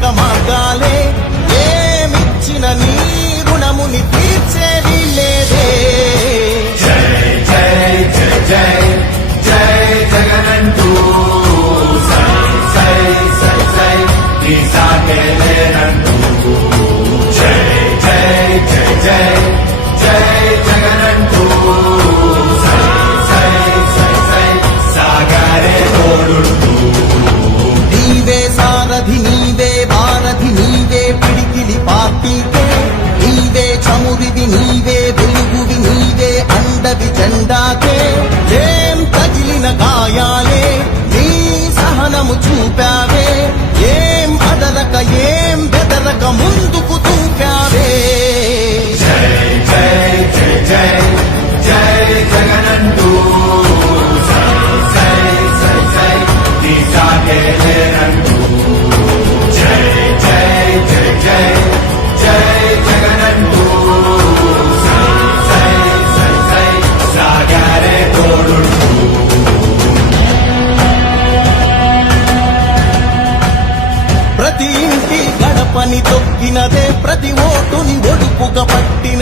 అనేక మార్గాలే ఏమిచ్చిన నీ రుణముని తీర్చేది లేదే నీవే అండవి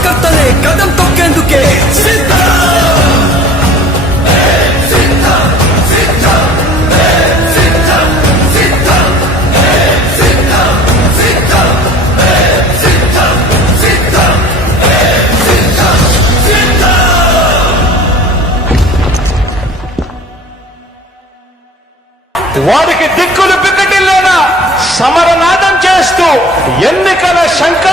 కార్యకర్తలే కదం తొక్కేందుకే. సిద్ధం! వారికి దిక్కులు పిక్కటిల్లేనా సమరనాదం చేస్తూ ఎన్నికల శంఖ